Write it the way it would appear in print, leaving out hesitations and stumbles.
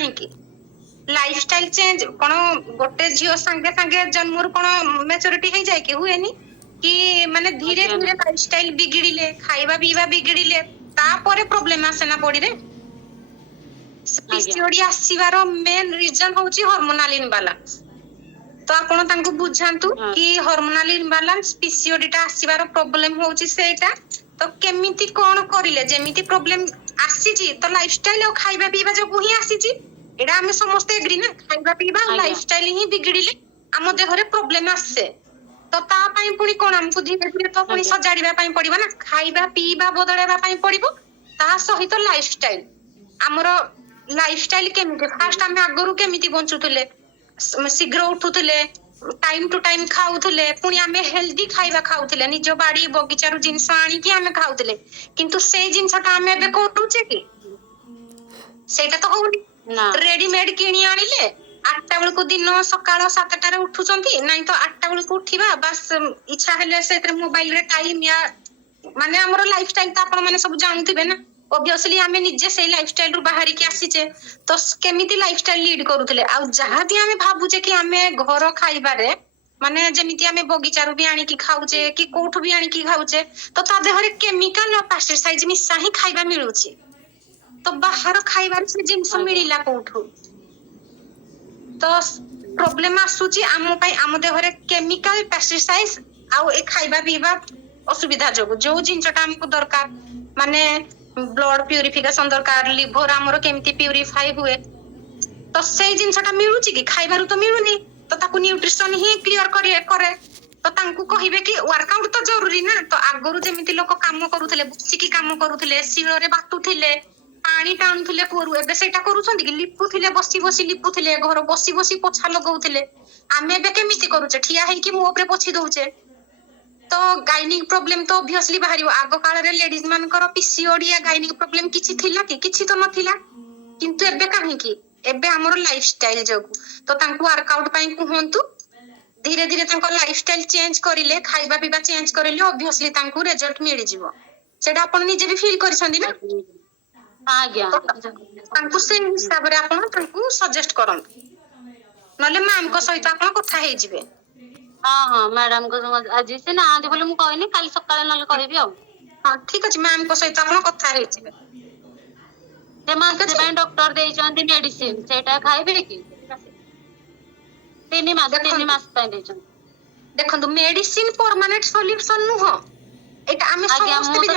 काहेकि lifestyle change कोन गोटे झियो संगे संगे जन्मर कोन मैच्योरिटी हे जाय कि हुएनी कि माने धीरे धीरे लाइफस्टाइल बिगिड़िले खाइबा पीवा बिगिड़िले तापरे प्रॉब्लम आसे ना बॉडी रे पीसीओडी आसीबार मेन रीजन होची हार्मोनल इम्बैलेंस तो आपण तांको बुझांतु कि हार्मोनल इम्बैलेंस पीसीओडी टा आसीबार प्रॉब्लम होची सेटा तो केमिति कोन करिले जेमिति प्रॉब्लम आसीची तो लाइफस्टाइल और खाइबा पीवा जो ही आसीची एडा हम समस्त एग्री ना खाइबा पीवा लाइफस्टाइल ही बिगिड़िले आम देहरे प्रॉब्लम आसे तो ता पई पुनी कोन हमकु धीरे धीरे तो पुनी सजाड़ीबा पई पड़िबा ना खाइबा पीवा बदलाइबा पई पड़िबो ता सहित लाइफस्टाइल हमरो लाइफस्टाइल केमिति फास्ट हम आगरु केमिति बंचुतले शीघ्र उठुतले टाइम टू टाइम खाउतले पुनी हमें हेल्दी खाइबा खाउतले निजो बाड़ी बगीचारु जिंस आनी कि हमें खाउतले किंतु से जिंसटा हमें बे कोटुचे कि सेटा तो होउनी रेडीमेड किनी आनिले 8टा बेल को दिन सकाळ 7टा रे उठुचंती नाही तो 8टा बेल को उठिबा बस इच्छा हेले सेtre मोबाइल रे टाइम या माने हमरो लाइफस्टाइल त आपण माने सब जानथिबे ना ऑब्वियसली हमें निजे से लाइफस्टाइल रु बाहरी के आसीचे तो केमिति लाइफस्टाइल लीड करूतले आ जहां भी हमें भाबुचे कि हमें घर खाइबा रे माने जेमिति हमें बगीचारु भी आनी कि खाउचे कि कोठु भी आनी कि खाउचे तो ता देहरे केमिकल और पेस्टिसाइड मिसा ही खाइबा मिलुची तो बाहर खाइबार से जिंस मिलिला कोठु तो प्रॉब्लम आसुची आम पई आम देहरे केमिकल पेस्टिसाइड आ ए खाइबा पीबा असुविधा जो जो जिंसटा हमको दरकार माने ब्लड प्यूरिफिकेशन दरकार लिवर हमरो केमिति प्यूरिफाई हुए तो से जिंसटा मिलुची कि खाइबारु तो मिलुनी तो ताकू न्यूट्रिशन ही क्लियर करे तो तांकू कहिबे कि वर्कआउट तो जरूरी ना तो आगरु जेमिति लोक काम करूथले बसिकी काम करूथले शिଳରେ बाटुथिले पानी टाणुथिले कोरु एबे सेटा करूछंती कि लिपुथिले बसी बसी लिपुथिले घर बसी बसी पोछा लगाउथिले आमे एबे केमिति करूचे ठिया हेई कि मो ऊपर पोछि दउचे तो गाइनिक प्रॉब्लम तो ऑब्वियसली बाहरियो आगो काल रे लेडीज मानकर पीसीओडी या गाइनिक प्रॉब्लम किछि थिला कि किछि तो नथिला किंतु एबे काहे कि एबे हमरो लाइफस्टाइल जगु तो तांकू वर्कआउट पई कुहंतु धीरे धीरे तांको लाइफस्टाइल चेंज करिले खाइबा पीबा चेंज करिले ऑब्वियसली तांकू रिजल्ट मिलि जिवो सेटा आपण निजे भी फील करिसंदी ना आज्ञा तांकू से हिसाब रे आपण तांकू सजेस्ट करन नले मैम को सहित आपण कथा हे जिवे हां हां मैडम को आज से ना आदि बोले मु कहनी काल सकाळ नले कहबी आ हां ठीक अछि मैम को सहित आपण कथा हे जिवे ते मास पे डॉक्टर दे जंती मेडिसिन सेटा खाइबे कि 3 मास पे दे जंती देखंतु मेडिसिन परमानेंट सॉल्यूशन नु हो एटा हमें समस्त भी